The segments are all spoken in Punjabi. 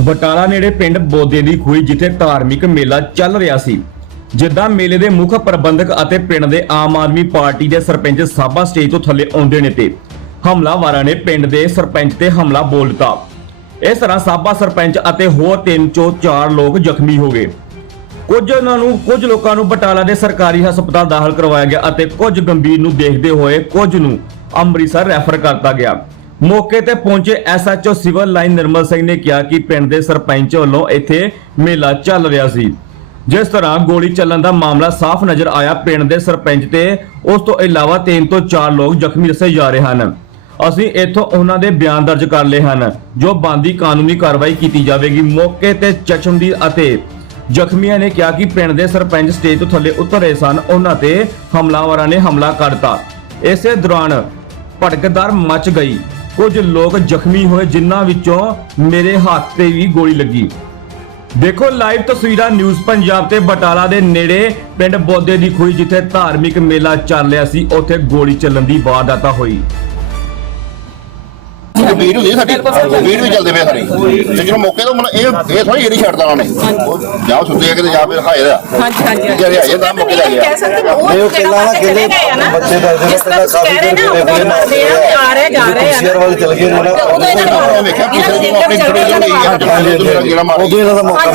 ਬਟਾਲਾ ਨੇੜੇ ਪਿੰਡ ਬੋਦੇ ਦੀ ਖੂਹੀ ਜਿੱਥੇ ਧਾਰਮਿਕ ਮੇਲਾ ਚੱਲ ਰਿਹਾ ਸੀ। ਜਿੱਦਾਂ ਮੇਲੇ ਦੇ ਮੁੱਖ ਪ੍ਰਬੰਧਕ ਅਤੇ ਪਿੰਡ ਦੇ ਆਮ ਆਦਮੀ ਪਾਰਟੀ ਦੇ ਸਰਪੰਚ ਸਾਬਾ ਸਟੇਜ ਤੋਂ ਥੱਲੇ ਆਉਂਦੇ ਨੇ ਤੇ ਹਮਲਾਵਾਰਾਂ ਨੇ ਪਿੰਡ ਦੇ ਸਰਪੰਚ ਤੇ ਹਮਲਾ ਬੋਲ ਦਿੱਤਾ। ਇਸ ਤਰ੍ਹਾਂ ਸਾਬਾ ਸਰਪੰਚ ਅਤੇ ਹੋਰ ਤਿੰਨ ਚੋਂ ਚਾਰ ਲੋਕ ਜ਼ਖਮੀ ਹੋ ਗਏ। ਕੁਝ ਉਹਨਾਂ ਨੂੰ, ਕੁਝ ਲੋਕਾਂ ਨੂੰ ਬਟਾਲਾ ਦੇ ਸਰਕਾਰੀ ਹਸਪਤਾਲ ਦਾਖਲ ਕਰਵਾਇਆ ਗਿਆ ਅਤੇ ਕੁਝ ਗੰਭੀਰ ਨੂੰ ਦੇਖਦੇ ਹੋਏ ਕੁਝ ਨੂੰ ਅੰਮ੍ਰਿਤਸਰ ਰੈਫਰ ਕਰਤਾ ਗਿਆ। ਮੌਕੇ ਤੇ ਪਹੁੰਚੇ SHO civil line Nirmal Singh ਨੇ ਕਿਹਾ ਕਿ ਪਿੰਡ ਦੇ ਸਰਪੰਚ ਵੱਲੋਂ ਇੱਥੇ ਮੇਲਾ ਚੱਲ ਰਿਹਾ ਸੀ। ਜਿਸ ਤਰ੍ਹਾਂ ਗੋਲੀ ਚੱਲਣ ਦਾ ਮਾਮਲਾ ਸਾਫ਼ ਨਜ਼ਰ ਆਇਆ, ਪਿੰਡ ਦੇ ਸਰਪੰਚ ਤੇ ਉਸ ਤੋਂ ਇਲਾਵਾ ਤਿੰਨ ਤੋਂ ਚਾਰ ਲੋਕ ਜ਼ਖਮੀ ਦੱਸੇ ਜਾ ਰਹੇ ਹਨ। ਅਸੀਂ ਇੱਥੋਂ ਉਹਨਾਂ ਦੇ ਬਿਆਨ ਦਰਜ ਕਰ ਲਏ ਹਨ, ਜੋ ਬੰਦੀ ਕਾਨੂੰਨੀ ਕਾਰਵਾਈ ਕੀਤੀ ਜਾਵੇਗੀ। ਮੌਕੇ ਤੇ ਚਸ਼ਮਦੀਦ ਅਤੇ ਜ਼ਖਮੀਆਂ ਨੇ ਕਿਹਾ ਕਿ ਪਿੰਡ ਦੇ ਸਰਪੰਚ ਸਟੇਜ ਤੋਂ ਥੱਲੇ ਉਤਰ ਰਹੇ ਸਨ। ਉਹਨਾਂ ਤੇ ਹਮਲਾਵਰਾਂ ਨੇ ਹਮਲਾ ਕਰਤਾ ਇਸੇ ਦੌਰਾਨ ਭੜਕਦਾਰ ਮਚ ਗਈ। ਕੁਝ ਲੋਕ ਜ਼ਖਮੀ ਹੋਏ ਜਿਨ੍ਹਾਂ ਵਿੱਚੋਂ ਮੇਰੇ ਹੱਥ ਤੇ ਵੀ ਗੋਲੀ ਲੱਗੀ। ਦੇਖੋ ਲਾਈਵ ਤਸਵੀਰਾਂ ਨਿਊਜ਼ ਪੰਜਾਬ ਤੇ ਬਟਾਲਾ ਦੇ ਨੇੜੇ ਪਿੰਡ ਬੋਦੇ ਦੀ ਖੂਹੀ ਜਿੱਥੇ ਧਾਰਮਿਕ ਮੇਲਾ ਚੱਲ ਰਿਹਾ ਸੀ, ਉੱਥੇ ਗੋਲੀ ਚੱਲਣ ਦੀ ਵਾਰਦਾਤ ਹੋਈ। ਵੀਰ ਹੁੰਦੀ ਸਾਡੀ। ਵੀਰ ਵੀ ਚੱਲਦੇ ਪਏ ਸਾਡੀ। ਤੇ ਜਦੋਂ ਮੌਕੇ ਤੋਂ ਮਤਲਬ ਇਹ ਇਹ ਥੋੜੀ ਏਰੀ ਛੱਡਦਾ ਉਹਨਾਂ ਨੇ। ਜਾਂ ਸੁੱਤੇ ਆ ਕਿਤੇ ਜਾਂ ਫਿਰ ਹਾਏ ਦਾ ਹਾਂਜੀ ਹਾਂਜੀ ਜਿਹੜੇ ਆਏ ਤਾਂ ਮੌਕੇ ਲੈ ਗਿਆ ਕਹਿ ਸਕਦੇ ਹਾਂ, ਉਹ ਨਹੀਂ, ਗਏ ਆ ਨਾ। ਬੱਚੇ ਨੇ ਜਿਸ ਤਰ੍ਹਾਂ ਕਾਫੀ ਦੇਰ ਦੇ ਕਰਦੇ ਆ ਆ ਰਹੇ ਜਾ ਰਹੇ ਆ ਸ਼ੇਰ ਵੱਲ ਚਲ ਗਏ ਨੇ ਉਹਨਾਂ ਵੇਖਿਆ ਕਿਸੇ ਨੂੰ ਨੂੰ ਆਪਣੀ ਥੋੜੀ ਜਿਹੀ ਜਿਹੜਾ ਜਿਹੜਾ ਮਾਰ। ਉਦੋਂ ਇਹਨਾਂ ਦਾ ਮੌਕਾ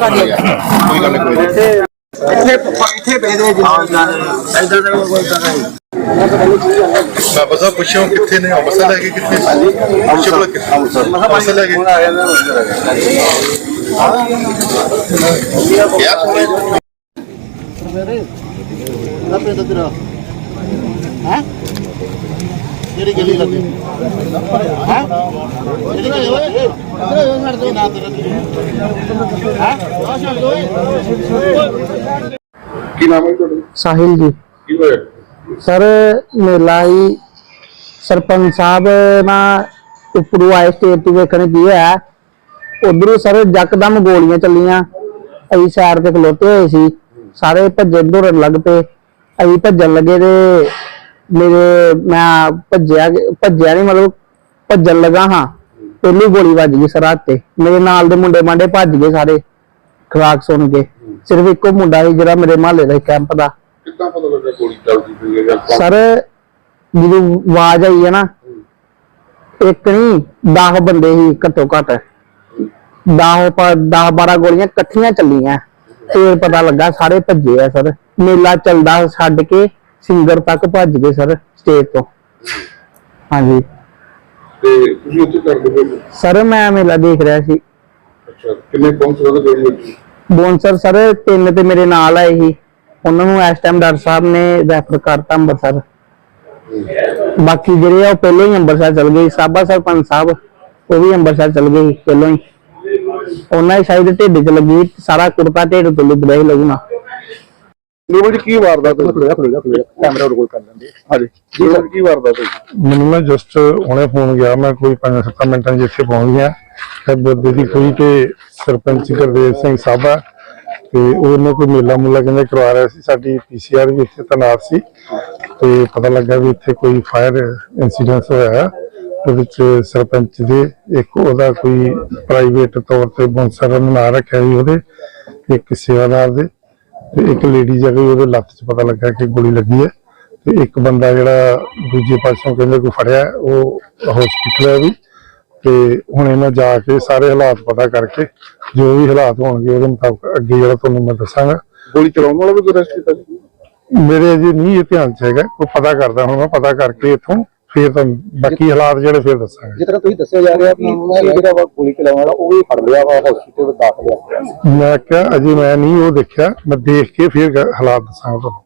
ਹਾਂਜੀ, ਮਿਲ ਹਾਂਜੀ, ਗਿਆ ਉਹਨੇ ਮੌਕਾ ਮਿਲ ਕੋਈ ਗੱਲ ਨਹੀਂ ਬਾਬਾ ਸਾਹਿਬ ਪੁੱਛੋ ਕਿੱਥੇ? ਨੇ ਅੰਮ੍ਰਿਤਸਰ ਲੈ ਕੇ। ਕਿੱਥੇ ਪੁੱਛੋ ਭਲਾ ਕਿੱਥੇ ਅੰਮ੍ਰਿਤਸਰ ਲੈ ਕੇ ਯਾਰ ਥੋੜੇ ਜਿਹੜੀ ਗਲੀ ਲੱਗੇ ਹਾਂ? ਜਿਹੜੀ ਗਲੀ ਓਏ ਓਏ ਛੱਡ ਦੋ ਨਾ ਤੇਰਾ ਹਾਂ ਆ ਛੱਡ ਦੋ ਕੀ ਨਾਮ ਹੈ ਤੁਹਾਡਾ? ਸਾਹਿਲ ਜੀ। ਕੀ ਹੋਇਆ? ਸਰ ਮੇਲਾ ਹੀ ਸਰਪੰਚ ਸਾਹਿਬ ਨਾ ਉੱਪਰੋਂ ਆਏ ਸਟੇਜ ਤੋਂ ਵੇਖਣ ਕੀ ਹੋਇਆ। ਉਧਰੋਂ ਸਰ ਜੱਕਦਮ ਗੋਲੀਆਂ ਚੱਲੀਆਂ। ਅਸੀਂ ਸਾਈਡ ਤੇ ਖਲੋਤੇ ਹੋਏ ਸੀ। ਸਾਰੇ ਭੱਜੇ ਦੌੜਨ ਲੱਗ ਪਏ। ਅਸੀਂ ਭੱਜਣ ਲੱਗੇ ਤੇ ਮੇਰੇ ਮੈਂ ਭੱਜਿਆ ਭੱਜਿਆ ਨਹੀਂ ਮਤਲਬ ਭੱਜਣ ਲੱਗਾ ਹਾਂ। ਪਹਿਲੀ ਗੋਲੀ ਵੱਜ ਗਈ ਸਰ ਹੱਥ ਤੇ। ਮੇਰੇ ਨਾਲ ਦੇ ਮੁੰਡੇ ਮਾਂਡੇ ਭੱਜ ਗਏ ਸਾਰੇ ਖਰਾਕ ਸੁਣ ਕੇ। ਸਿਰਫ ਇੱਕੋ ਮੁੰਡਾ ਸੀ ਜਿਹੜਾ ਮੇਰੇ ਮਹੱਲੇ ਦਾ ਕੈਂਪ ਦਾ। ਕਿੱਦਾਂ ਪਤਾ ਲੱਗਾ ਗੋਲੀ ਚੱਲਦੀ ਪਈ ਹੈ ਜਾਂ ਕੌਣ- ਸਰ ਜਦੋਂ ਆਵਾਜ਼ ਆਈ ਹੈ ਨਾ ਇੱਕ ਨਹੀਂ 10 ਬੰਦੇ ਸੀ ਘੱਟੋ ਘੱਟ। 10 10 12 ਗੋਲੀਆਂ ਇਕੱਠੀਆਂ ਚੱਲੀਆਂ। ਫੇਰ ਪਤਾ ਲੱਗਾ ਸਾਰੇ ਭੱਜੇ ਆ ਸਰ। ਮੇਲਾ ਚੱਲਦਾ ਛੱਡ ਕੇ ਸਿੰਗਰ ਤੱਕ ਭੱਜ ਗਏ ਸਰ ਸਟੇਜ ਤੋਂ। ਹਾਂਜੀ। ਤੇ ਤੁਸੀਂ ਉੱਥੇ ਕਰਦੇ ਪਏ ਸਰ ਮੈਂ ਮੇਲਾ ਦੇਖ ਰਿਹਾ ਸੀ। ਅੱਛਾ ਕਿੰਨੇ ਲੱਗੀ ਬੌਂਸਰ ਸਰ ਤਿੰਨ ਤੇ ਮੇਰੇ ਨਾਲ ਆਏ ਸੀ। ਉਹਨਾਂ ਨੂੰ ਇਸ ਟਾਈਮ ਡਾਕਟਰ ਸਾਹਿਬ ਨੇ ਰੈਫਰ ਕਰਤਾ ਅੰਮ੍ਰਿਤਸਰ ਬਾਕੀ ਜਿਹੜੇ ਆ ਉਹ ਪਹਿਲਾਂ ਹੀ ਅੰਮ੍ਰਿਤਸਰ ਚਲ ਗਏ ਸੀ। ਸਾਬਾ ਸਰਪੰਚ ਸਾਹਿਬ ਉਹ ਵੀ ਅੰਮ੍ਰਿਤਸਰ ਚਲ ਗਏ ਸੀ ਪਹਿਲਾਂ ਹੀ। ਉਹਨਾਂ ਦੀ ਸ਼ਾਇਦ ਢਿੱਡ 'ਚ ਲੱਗੀ ਸਾਰਾ ਕੁੜਤਾ ਢਿੱਡ ਤੋਂ ਲਿਬੜਿਆ ਹੀ ਲੱਗੂਗਾ ਨਿਰਮਲ ਜੀ ਕੀ ਵਾਰਦਾਤ ਹੋਈ? ਖੜਿਆ ਖੜਿਆ ਖੜਿਆ ਕੈਮਰਾ ਰੋਲ ਕਰ ਲੈਂਦੇ ਹਾਂਜੀ। ਜੀ ਸਰ ਕੀ ਵਾਰਦਾਤ ਹੋਈ? ਮੈਨੂੰ ਨਾ ਜਸਟ ਹੁਣੇ ਫੋਨ ਗਿਆ ਮੈਂ ਕੋਈ 5-7 ਮਿੰਟਾਂ 'ਚ ਇੱਥੇ ਪਹੁੰਚ ਗਿਆ। ਤੇ ਬੁੱਧੇ ਦੀ ਕੋਈ ਤੇ ਸਰਪੰਚ ਗੁਰਦੇਵ ਸਿੰਘ ਸਾਬਾ ਤੇ ਉਹਨੇ ਕੋਈ ਮੇਲਾ ਮੁੱਲਾ ਕਹਿੰਦੇ ਕਰਵਾ ਰਿਹਾ ਸੀ। ਸਾਡੀ ਪੀਸੀਆਰ ਵੀ ਇੱਥੇ ਤੈਨਾਤ ਸੀ ਤੇ ਪਤਾ ਲੱਗਾ ਵੀ ਇੱਥੇ ਕੋਈ ਫਾਇਰ ਇਨਸੀਡੈਂਟ ਹੋਇਆ। ਉਹਦੇ ਵਿੱਚ ਸਰਪੰਚ ਦੇ ਇੱਕ ਉਹਦਾ ਕੋਈ ਪ੍ਰਾਈਵੇਟ ਤੌਰ ਤੇ ਬੌਂਸਰ ਨੂੰ ਨਾਂ ਰੱਖਿਆ ਸੀ ਉਹਦੇ ਇੱਕ ਸੇਵਾਦਾਰ ਦੇ। ਤੇ ਇੱਕ ਲੇਡੀ ਜਿਹੜੀ ਉਹਦੇ ਲੱਤ 'ਚ ਪਤਾ ਲੱਗਾ ਕਿ ਗੋਲੀ ਲੱਗੀ ਹੈ ਤੇ ਇੱਕ ਬੰਦਾ ਜਿਹੜਾ ਦੂਜੇ ਪਾਸੋਂ ਕਹਿੰਦੇ ਕੋਈ ਫੜਿਆ ਉਹ ਹਸਪੀਟਲ ਹੈ ਵੀ ਤੇ ਹੁਣ ਇਹਨਾਂ ਜਾ ਕੇ ਸਾਰੇ ਹਾਲਾਤ ਪਤਾ ਕਰਕੇ ਜੋ ਵੀ ਹਾਲਾਤ ਹੋਣਗੇ ਉਹਦੇ ਮੁਤਾਬਕ ਅੱਗੇ ਜਿਹੜਾ ਤੁਹਾਨੂੰ ਮੈਂ ਦੱਸਾਂਗਾ। ਗੋਲੀ ਚਲਾਉਣ ਵਾਲਾ ਵੀ ਅਰੈਸਟ ਕੀਤਾ ਜੀ ਮੇਰੇ ਅਜੇ ਨਹੀਂ ਇਹ ਧਿਆਨ 'ਚ ਹੈਗਾ ਕੋਈ ਪਤਾ ਕਰਦਾ ਹੁਣ ਮੈਂ ਪਤਾ ਕਰਕੇ ਇੱਥੋਂ ਫੇਰ ਤਾਂ ਬਾਕੀ ਹਾਲਾਤ ਜਿਹੜੇ ਫੇਰ ਦੱਸਾਂਗੇ। ਜਿਸ ਤਰ੍ਹਾਂ ਤੁਸੀਂ ਦੱਸਿਆ ਜਾ ਰਿਹਾ ਕਿ ਇਹ ਜਿਹੜਾ ਵਾ ਗੋਲੀ ਚਲਾਉਣ ਵਾਲਾ ਉਹ ਵੀ ਫੜ ਲਿਆ ਵਾ ਹਸਪੀਟਲ ਦਾਖਲ ਹੈ ਮੈਂ ਕਿਹਾ ਅਜੇ ਮੈਂ ਨਹੀਂ ਉਹ ਦੇਖਿਆ ਮੈਂ ਦੇਖ ਕੇ ਫੇਰ ਗ- ਹਾਲਾਤ ਦੱਸਾਂਗਾ ਤੁਹਾਨੂੰ।